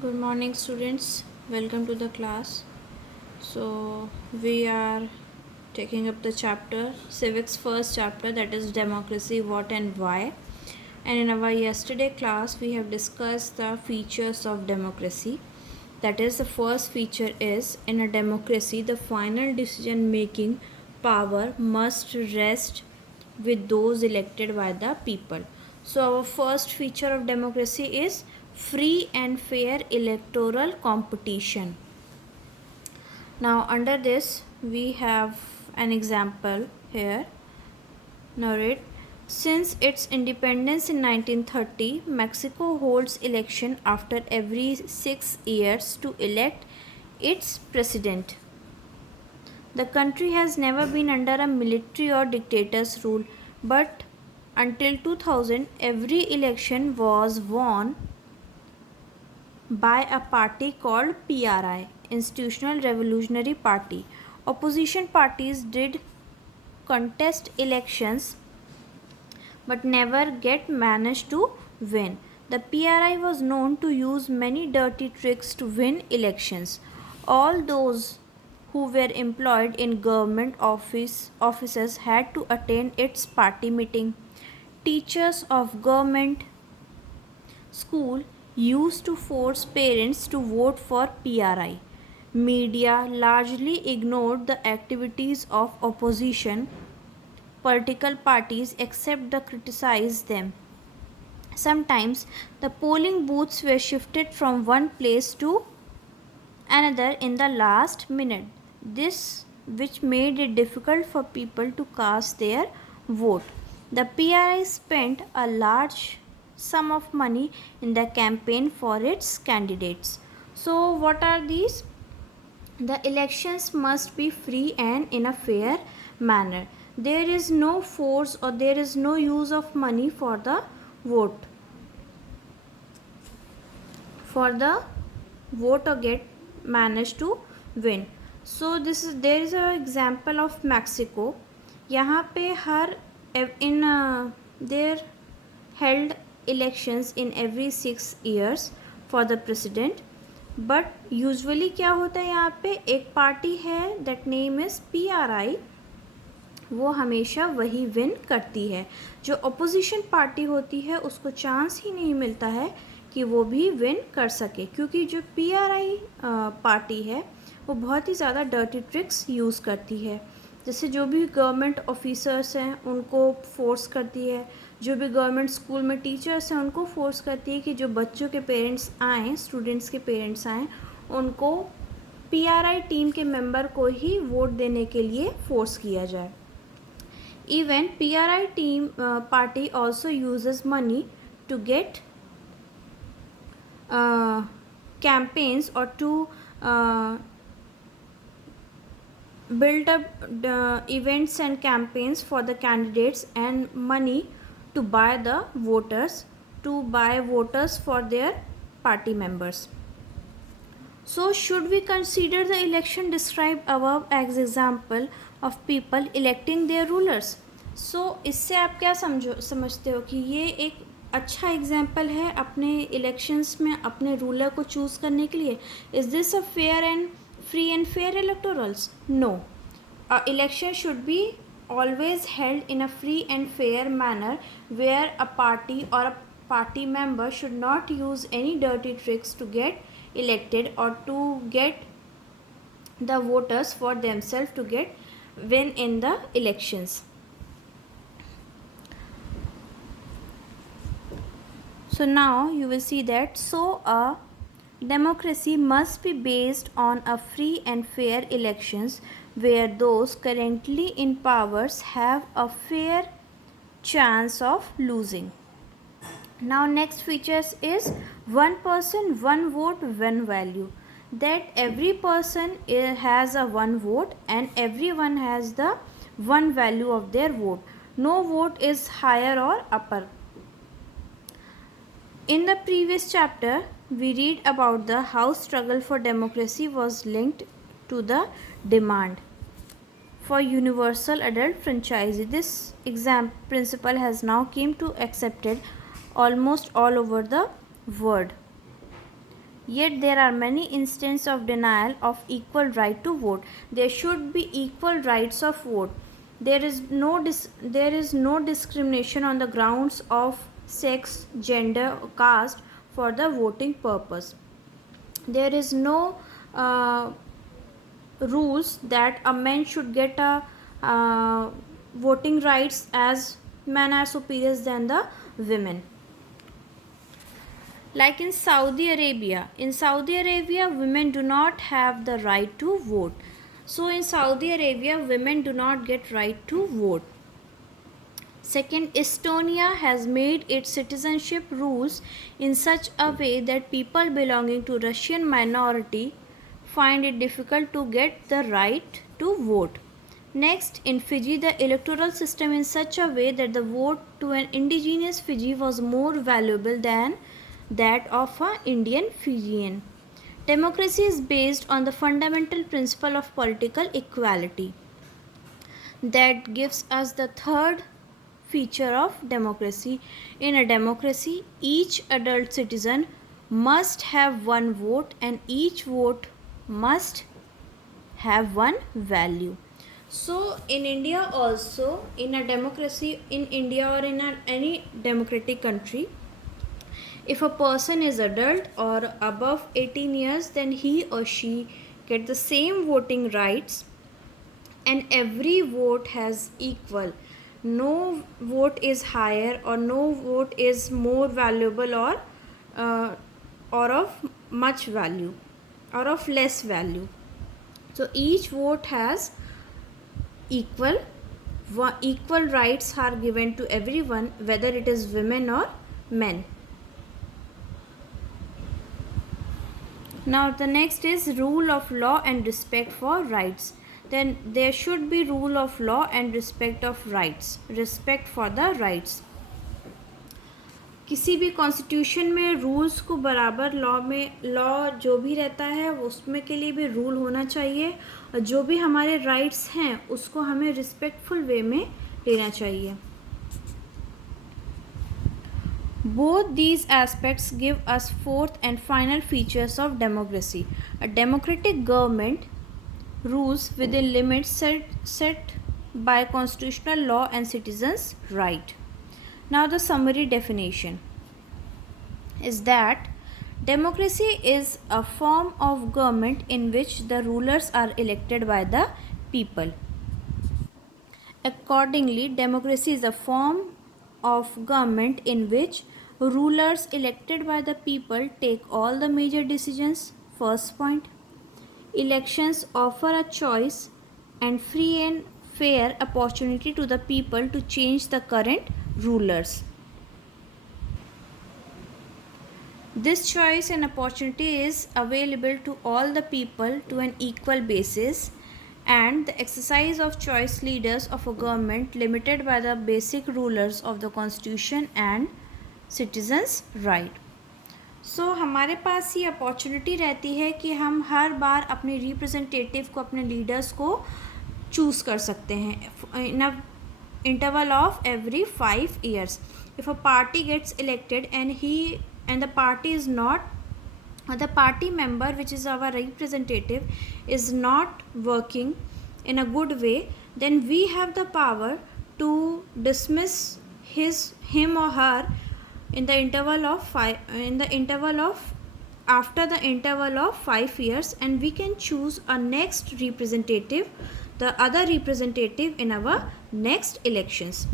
Good morning, students. Welcome to the class. So, we are taking up the chapter, civics first chapter, that is democracy, what and why. And in our yesterday class, we have discussed the features of democracy. That is, the first feature is in a democracy, the final decision making power must rest with those elected by the people. So, our first feature of democracy is free and fair electoral competition. Now, under this, we have an example here. Narrate. Since its independence in 1930, Mexico holds election after every 6 years to elect its president. The country has never been under a military or dictator's rule, but until 2000, every election was won by a party called PRI, Institutional Revolutionary Party. Opposition parties did contest elections but never get managed to win. The PRI was known to use many dirty tricks to win elections. All those who were employed in government offices had to attend its party meeting. Teachers of government school used to force parents to vote for PRI. Media largely ignored the activities of opposition political parties except to criticize them. Sometimes the polling booths were shifted from one place to another in the last minute. This which made it difficult for people to cast their vote. The PRI spent a large sum of money in the campaign for its candidates. So what are these? The elections must be free and in a fair manner. There is no force or there is no use of money for the vote. For the vote or get managed to win. So this is there is an example of Mexico. यहाँ पे हर in there held elections in every 6 years for the president. But usually क्या होता है यहाँ पे एक party है that name is PRI, वो हमेशा वही विन करती है. जो अपोजिशन पार्टी होती है उसको चांस ही नहीं मिलता है कि वो भी विन कर सके, क्योंकि जो PRI पार्टी है वो बहुत ही ज़्यादा डर्टी ट्रिक्स यूज़ करती है. जैसे जो भी गवर्नमेंट ऑफिसर्स हैं उनको फोर्स करती है, जो भी गवर्नमेंट स्कूल में टीचर्स हैं उनको फोर्स करती है कि जो बच्चों के पेरेंट्स आएँ, स्टूडेंट्स के पेरेंट्स आएँ, उनको PRI टीम के मेंबर को ही वोट देने के लिए फोर्स किया जाए. Even PRI team party also uses money to get campaigns or to build up events and campaigns for the candidates and money to buy the voters, to buy voters for their party members. So should we consider the election described above as example of people electing their rulers? So इससे आप क्या समझते हो कि ये एक अच्छा example है अपने इलेक्शंस में अपने रूलर को चूज़ करने के लिए. Is this a fair and free and fair electorals? No. Election should be always held in a free and fair manner where a party or a party member should not use any dirty tricks to get elected or to get the voters for themselves to get win in the elections. So now you will see that a democracy must be based on a free and fair elections where those currently in powers have a fair chance of losing. Now next features is one person one vote one value, that every person has a one vote and everyone has the one value of their vote. No vote is higher or upper. In the previous chapter, we read about the how struggle for democracy was linked to the demand for universal adult franchise. This exam principle has now came to accepted almost all over the world. Yet there are many instances of denial of equal right to vote. There should be equal rights of vote. There is no discrimination on the grounds of sex, gender, or caste for the voting purpose. There is no rules that a man should get a voting rights as men are superior than the women. Like in Saudi Arabia. In Saudi Arabia, women do not have the right to vote. So in Saudi Arabia, women do not get right to vote. Second, Estonia has made its citizenship rules in such a way that people belonging to Russian minority find it difficult to get the right to vote. Next, in Fiji, the electoral system in such a way that the vote to an indigenous Fiji was more valuable than that of an Indian Fijian. Democracy is based on the fundamental principle of political equality. That gives us the third feature of democracy. In a democracy, each adult citizen must have one vote and each vote must have one value. So in India also, in a democracy, in India or in any democratic country, if a person is adult or above 18 years, then he or she get the same voting rights and every vote has equal. No vote is higher or no vote is more valuable or of much value or of less value. So each vote has equal rights are given to everyone, whether it is women or men. Now the next is rule of law and respect for rights. Then there should be rule of law and respect of rights, respect for the rights. किसी भी constitution में rules को बराबर law जो भी रहता है उसमें के लिए भी रूल होना चाहिए और जो भी हमारे राइट्स हैं उसको हमें रिस्पेक्टफुल वे में लेना चाहिए. Both these aspects give us fourth and final features of democracy. A democratic government rules within limits set by constitutional law and citizens' right. Now the summary definition is that democracy is a form of government in which the rulers are elected by the people. Accordingly, democracy is a form of government in which rulers elected by the people take all the major decisions. First point, elections offer a choice and free and fair opportunity to the people to change the current rulers. This choice and opportunity is available to all the people to an equal basis, and the exercise of choice leaders of a government limited by the basic rulers of the constitution and citizens right. सो हमारे पास ये opportunity रहती है कि हम हर बार अपने representative को, अपने leaders को चूज़ कर सकते हैं इन अ interval of every 5 years. If a party gets elected and the party is not, the party member which is our representative is not working in a good way, then we have the power to dismiss him or her in the interval of after the interval of 5 years, and we can choose a next representative, the other representative in our next elections.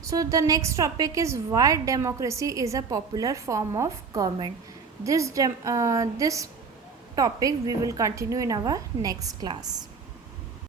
So the next topic is why democracy is a popular form of government. This topic we will continue in our next class.